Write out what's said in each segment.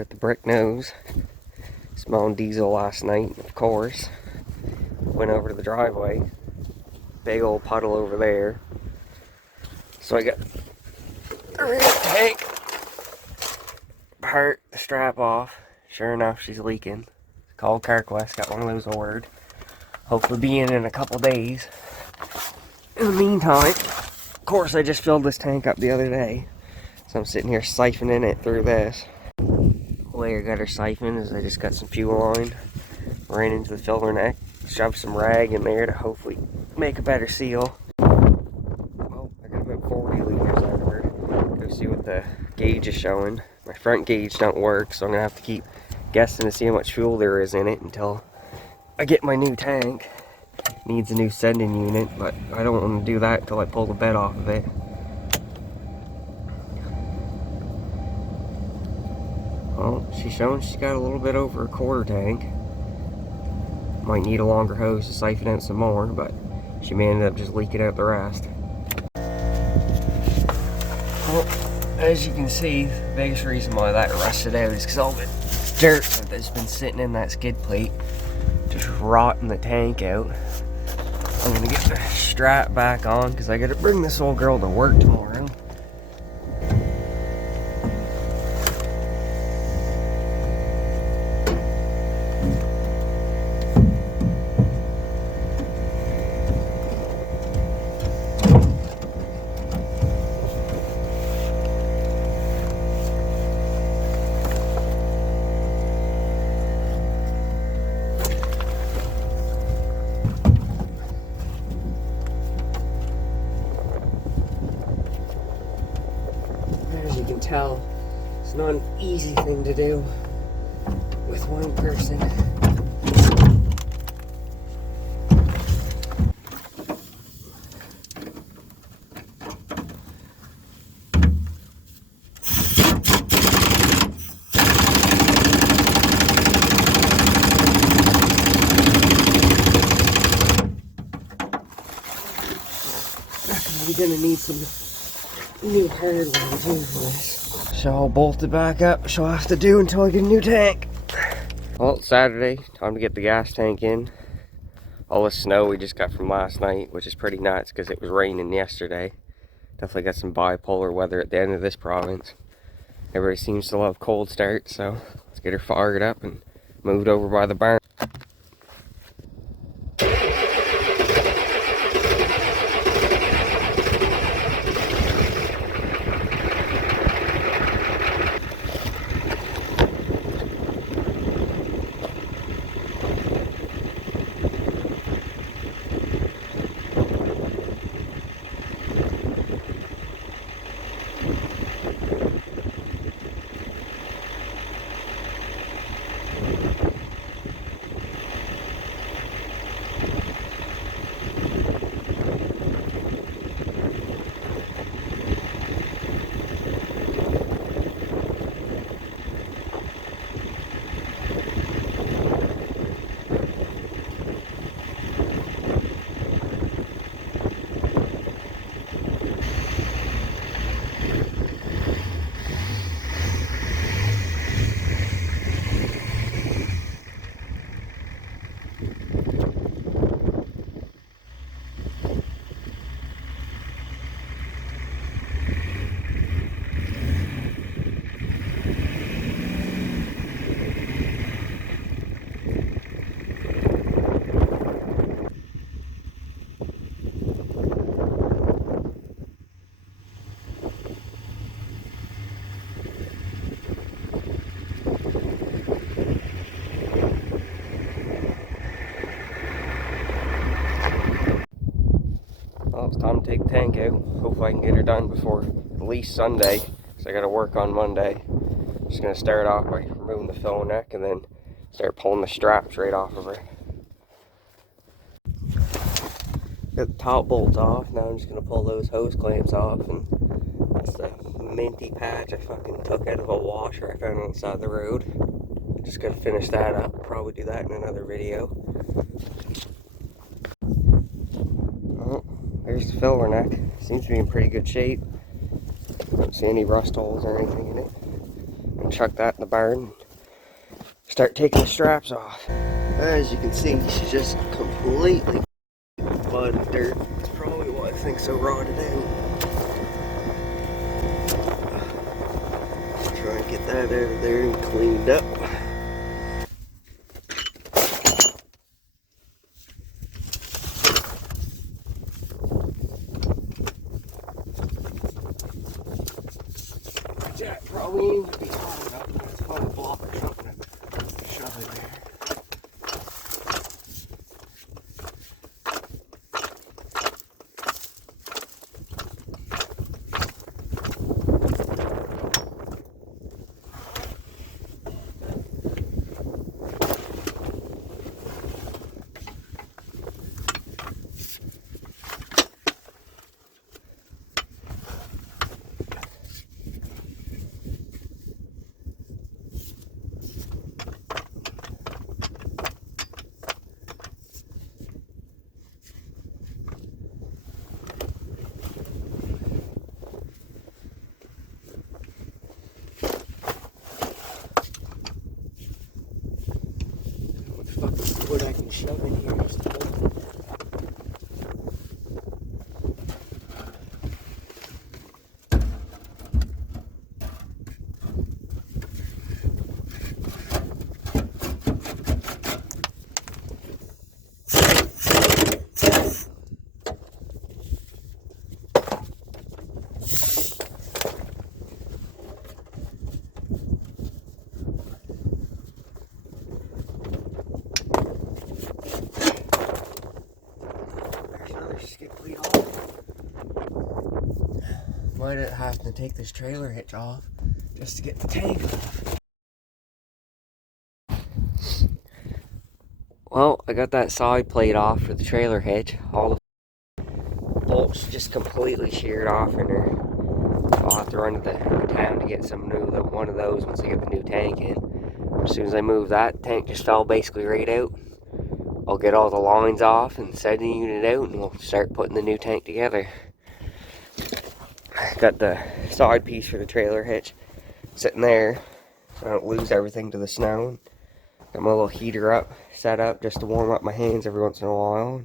We're at the Brick Nose, smelling diesel last night, of course. Went over to the driveway, big old puddle over there. So I got the rear tank part, the strap off. Sure enough, she's leaking. Called CarQuest, got one of those ordered. Hopefully be in a couple days. In the meantime, of course, I just filled this tank up the other day. So I'm sitting here siphoning it through this. The way I got her siphoned is I just got some fuel line, ran into the filler neck, shoved some rag in there to hopefully make a better seal. Well, I got about 40 liters out of her. Go see what the gauge is showing. My front gauge don't work, so I'm gonna have to keep guessing to see how much fuel there is in it until I get my new tank. Needs a new sending unit, but I don't want to do that until I pull the bed off of it. Well, she's showing she's got a little bit over a quarter tank. Might need a longer hose to siphon out some more, but she may end up just leaking out the rest. Well, as you can see, the biggest reason why that rusted out is because all the dirt that's been sitting in that skid plate just rotting the tank out. I'm gonna get the strap back on because I gotta bring this old girl to work tomorrow. As you can tell, it's not an easy thing to do with one person. We're gonna need some new hardware too for this. So I'll bolt it back up, which I'll have to do until I get a new tank. Well, it's Saturday, time to get the gas tank in. All the snow we just got from last night, which is pretty nuts because it was raining yesterday. Definitely got some bipolar weather at the end of this province. Everybody seems to love cold starts, so let's get her fired up and moved over by the barn. Well, it's time to take the tank out. Hopefully I can get her done before at least Sunday, because I got to work on Monday. Just going to start off by removing the filler neck and then start pulling the straps right off of her. Got the top bolts off. Now I'm just going to pull those hose clamps off, and that's the minty patch I fucking took out of a washer I found on the side of the road. Just got to finish that up. Probably do that in another video. Oh, there's the filler neck. Seems to be in pretty good shape. Don't see any rust holes or anything in it. and chuck that in the barn and start taking the straps off. As you can see, she's just completely mud and dirt. That's probably why I think so rotted out. Try and get that out of there and cleaned up. Jack probably ain't gonna be tall enough. Let's find a block or something to shove in there. What I can shove in here is the bolt. Might have to take this trailer hitch off just to get the tank off. Well, I got that side plate off for the trailer hitch. All the bolts just completely sheared off in her. I'll have to run to the town to get some new one of those once I get the new tank in. As soon as I move that, tank just fell basically right out. I'll get all the lines off and set the unit out and we'll start putting the new tank together. Got the side piece for the trailer hitch sitting there so I don't lose everything to the snow. Got my little heater up, set up just to warm up my hands every once in a while.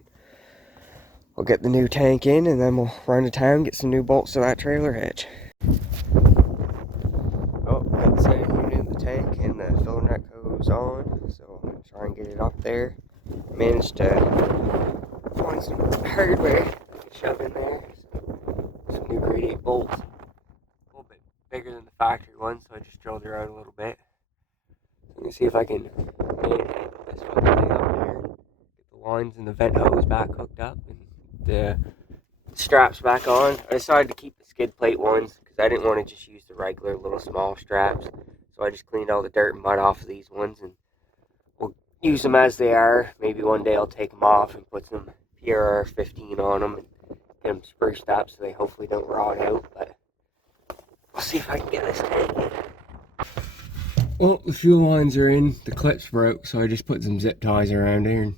We'll get the new tank in and then we'll run to town, get some new bolts to that trailer hitch. Oh, got the setting unit in the tank and the filling rack hose on, so I'm gonna try and get it up there. Managed to find some hardware I can shove in there. Some new grade 8 bolts. A little bit bigger than the factory one, so I just drilled around a little bit. So I'm gonna see if I can manhandle this fucking thing up there. Get the lines and the vent hose back hooked up and the straps back on. I decided to keep the skid plate ones because I didn't want to just use the regular little small straps. So I just cleaned all the dirt and mud off of these ones and we'll use them as they are. Maybe one day I'll take them off and put some PRR 15 on them and get them spruced up so they hopefully don't rot out, but we'll see if I can get this tank in. Well, the fuel lines are in, the clips broke, so I just put some zip ties around here, and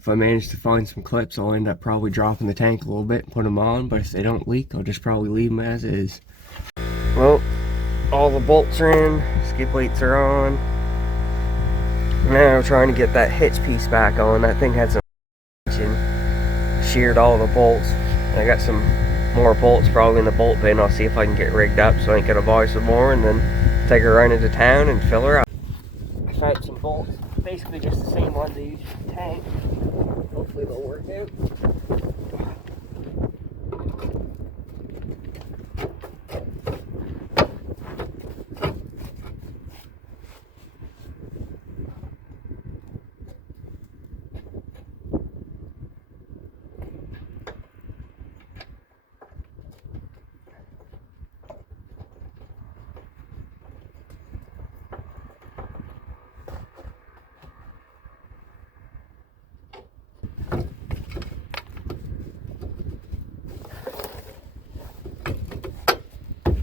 if I manage to find some clips, I'll end up probably dropping the tank a little bit and put them on, but if they don't leak, I'll just probably leave them as is. Well, all the bolts are in, skid plates are on. Now I'm trying to get that hitch piece back on. That thing had some sheared all the bolts. I got some more bolts probably in the bolt bin. I'll see if I can get rigged up so I ain't gonna buy some more and then take her right into town and fill her up. I found some bolts, basically just the same ones I used for the tank. Hopefully they'll work out.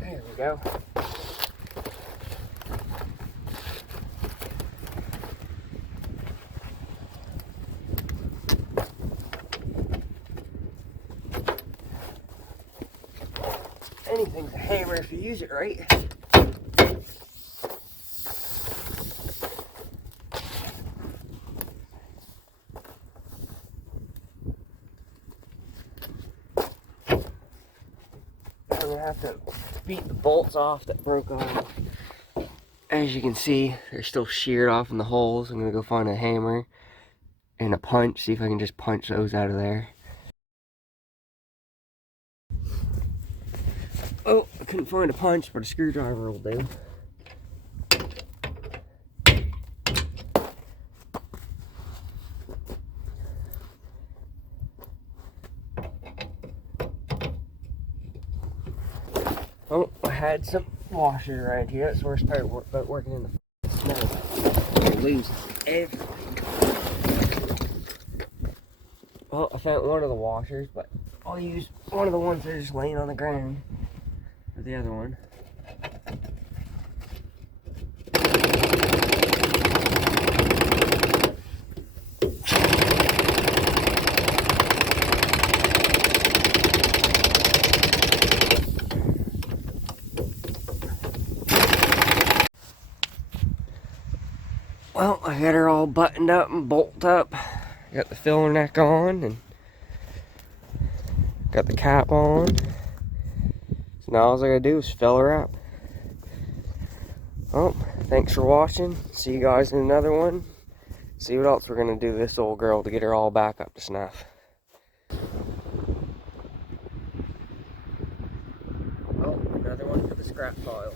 There we go. Anything's a hammer if you use it right. I'm gonna have to beat the bolts off that broke off. As you can see, they're still sheared off in the holes. I'm gonna go find a hammer and a punch, see if I can just punch those out of there. Oh, I couldn't find a punch, but a screwdriver will do. Oh, I had some washers around here. That's the worst part about working in the snow. You lose everything. Well, I found one of the washers, but I'll use one of the ones that are just laying on the ground for the other one. Well, I got her all buttoned up and bolted up. Got the filler neck on and got the cap on. So now all I gotta do is fill her up. Well, thanks for watching. See you guys in another one. See what else we're gonna do to this old girl to get her all back up to snuff. Oh, another one for the scrap pile.